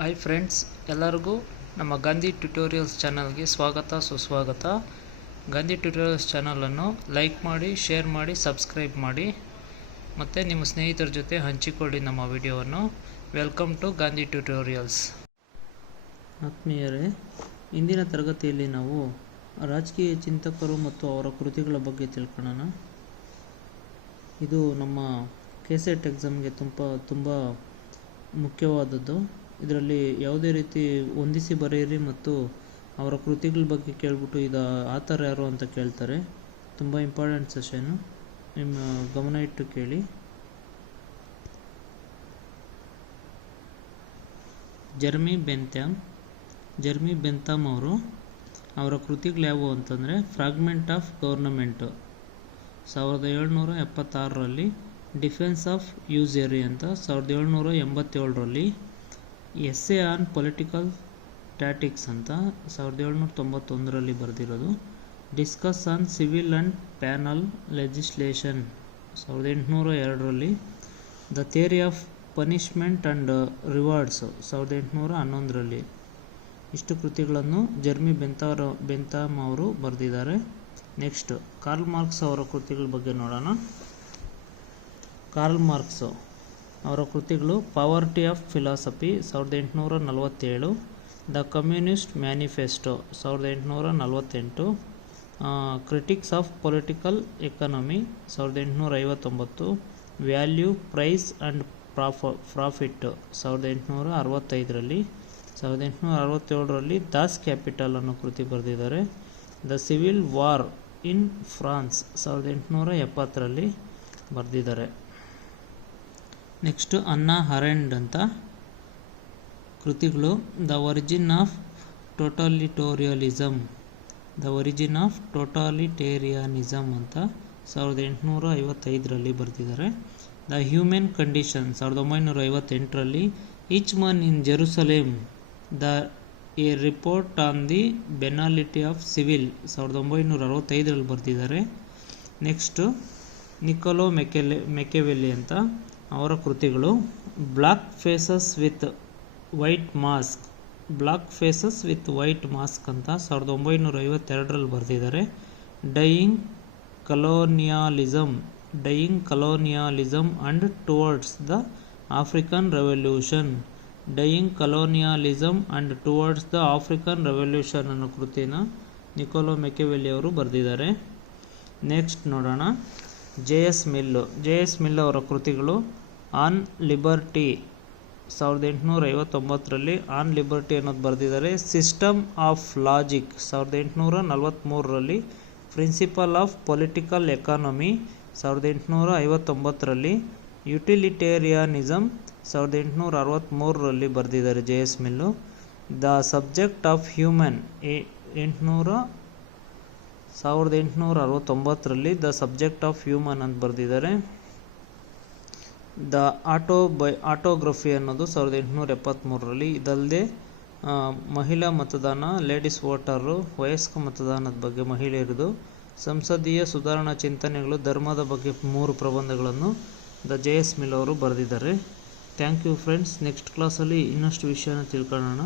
Hi friends, ಎಲ್ಲರಿಗೂ ನಮ್ಮ Gandhi tutorials ಚಾನಲ್ಗೆ ಸ್ವಾಗತ ಸುಸ್ವಾಗತ. ಗಾಂಧಿ ಟ್ಯುಟೋರಿಯಲ್ಸ್ ಚಾನಲನ್ನು ಲೈಕ್ ಮಾಡಿ, ಶೇರ್ ಮಾಡಿ, ಸಬ್ಸ್ಕ್ರೈಬ್ ಮಾಡಿ ಮತ್ತು ನಿಮ್ಮ ಸ್ನೇಹಿತರ ಜೊತೆ ಹಂಚಿಕೊಳ್ಳಿ ನಮ್ಮ ವಿಡಿಯೋವನ್ನು. Welcome to Gandhi tutorials. ಆತ್ಮೀಯರೇ, ಇಂದಿನ ತರಗತಿಯಲ್ಲಿ ನಾವು ರಾಜಕೀಯ ಚಿಂತಕರು ಮತ್ತು ಅವರ ಕೃತಿಗಳ ಬಗ್ಗೆ ತಿಳ್ಕೊಳ್ಳೋಣ. ಇದು ನಮ್ಮ ಕೆಸೆಟ್ ಎಕ್ಸಾಮ್ಗೆ ತುಂಬ ಮುಖ್ಯವಾದದ್ದು. ಇದರಲ್ಲಿ ಯಾವುದೇ ರೀತಿ ಹೊಂದಿಸಿ ಬರೆಯಿರಿ ಮತ್ತು ಅವರ ಕೃತಿಗಳ ಬಗ್ಗೆ ಕೇಳಿಬಿಟ್ಟು ಇದು ಆಥರ್ ಯಾರು ಅಂತ ಕೇಳ್ತಾರೆ. ತುಂಬ ಇಂಪಾರ್ಟೆಂಟ್ ಸೆಷನ್ನು, ನಿಮ್ಮ ಗಮನ ಇಟ್ಟು ಕೇಳಿ. ಜರ್ಮಿ ಬೆಂಥಾಮ್ ಅವರ ಕೃತಿಗಳು ಯಾವುವು ಅಂತಂದರೆ ಫ್ರಾಗ್ಮೆಂಟ್ ಆಫ್ ಗವರ್ನಮೆಂಟು 1776ರಲ್ಲಿ, ಡಿಫೆನ್ಸ್ ಆಫ್ ಯೂಸರಿ ಅಂತ 1787ರಲ್ಲಿ, ಎಸ್ಸೆ ಆನ್ ಪೊಲಿಟಿಕಲ್ ಟ್ಯಾಟಿಕ್ಸ್ ಅಂತ 1791ರಲ್ಲಿ ಬರೆದಿರೋದು, discourse on civil and penal legislation 1802ರಲ್ಲಿ, the theory of punishment and rewards 1811ರಲ್ಲಿ. ಇಷ್ಟು ಕೃತಿಗಳನ್ನು ಜರ್ಮಿ ಬೆಂಥಾಮ್ ಅವರು ಬರೆದಿದ್ದಾರೆ. ನೆಕ್ಸ್ಟ್, ಕಾರ್ಲ್ ಮಾರ್ಕ್ಸ್ ಅವರ ಕೃತಿಗಳ ಬಗ್ಗೆ ನೋಡೋಣ. ಕಾರ್ಲ್ ಮಾರ್ಕ್ಸ್ ಅವರ ಕೃತಿಗಳು poverty of philosophy 1847, the communist manifesto 1848, critique of political economy 1859, value, price and profit 1865ರಲ್ಲಿ, 1867ರಲ್ಲಿ ದಾಸ್ ಕ್ಯಾಪಿಟಲ್ ಅನ್ನೋ ಕೃತಿ ಬರೆದಿದ್ದಾರೆ. The civil war in France 1870ರಲ್ಲಿ ಬರೆದಿದ್ದಾರೆ. ನೆಕ್ಸ್ಟ್, ಅನ್ನಾ ಅರೆಂಡ್ ಅಂತ ಕೃತಿಗಳು ದ ಒರಿಜಿನ್ ಆಫ್ ಟೋಟಾಲಿಟೇರಿಯನಿಸಮ್ ಅಂತ 1855ರಲ್ಲಿ ಬರೆದಿದ್ದಾರೆ. ದ ಹ್ಯೂಮನ್ ಕಂಡೀಷನ್ 1958ರಲ್ಲಿ, Eichmann in Jerusalem, a report on the banality of civil 1965ರಲ್ಲಿ ಬರೆದಿದ್ದಾರೆ. ನೆಕ್ಸ್ಟು, ನಿಕೊಲೋ ಮೆಕೆವೆಲ್ಲಿ ಅಂತ ಅವರ ಕೃತಿಗಳು black faces with white mask ಅಂತ 1952ರಲ್ಲಿ ಬರೆದಿದ್ದಾರೆ. Dying colonialism and towards the African revolution ಅನ್ನೋ ಕೃತಿನ ನಿಕೊಲೋ ಮೆಕೆವೆಲ್ಲಿ ಅವರು ಬರೆದಿದ್ದಾರೆ. ನೆಕ್ಸ್ಟ್ ನೋಡೋಣ, ಜೆ ಎಸ್ ಮಿಲ್ ಅವರ ಕೃತಿಗಳು ಆನ್ ಲಿಬರ್ಟಿ 1859ರಲ್ಲಿ ಆನ್ ಲಿಬರ್ಟಿ ಅನ್ನೋದು ಬರೆದಿದ್ದಾರೆ. ಸಿಸ್ಟಮ್ ಆಫ್ ಲಾಜಿಕ್ 1843ರಲ್ಲಿ, ಪ್ರಿನ್ಸಿಪಲ್ ಆಫ್ ಪೊಲಿಟಿಕಲ್ ಎಕಾನಮಿ 1859ರಲ್ಲಿ, ಯುಟಿಲಿಟೇರಿಯಾನಿಸಮ್ 1863ರಲ್ಲಿ ಬರೆದಿದ್ದಾರೆ J S Mill. The subject of human 1869ರಲ್ಲಿ ದ ಸಬ್ಜೆಕ್ಟ್ ಆಫ್ ಹ್ಯೂಮನ್ ಅಂತ ಬರೆದಿದ್ದಾರೆ. ದ ಆಟೋಗ್ರಫಿ ಅನ್ನೋದು 1873ರಲ್ಲಿ. ಇದಲ್ಲದೆ ಮಹಿಳಾ ಮತದಾನ, ಲೇಡೀಸ್ ವೋಟರು, ವಯಸ್ಕ ಮತದಾನದ ಬಗ್ಗೆ ಮಹಿಳೆಯರದು, ಸಂಸದೀಯ ಸುಧಾರಣಾ ಚಿಂತನೆಗಳು, ಧರ್ಮದ ಬಗ್ಗೆ 3 ಪ್ರಬಂಧಗಳನ್ನು ದ ಜೆ ಎಸ್ ಮಿಲ್ ಅವರು ಬರೆದಿದ್ದಾರೆ. Thank you friends. ನೆಕ್ಸ್ಟ್ ಕ್ಲಾಸಲ್ಲಿ ಇನ್ನಷ್ಟು ವಿಷಯನ ತಿಳ್ಕೊಳ್ಳೋಣ.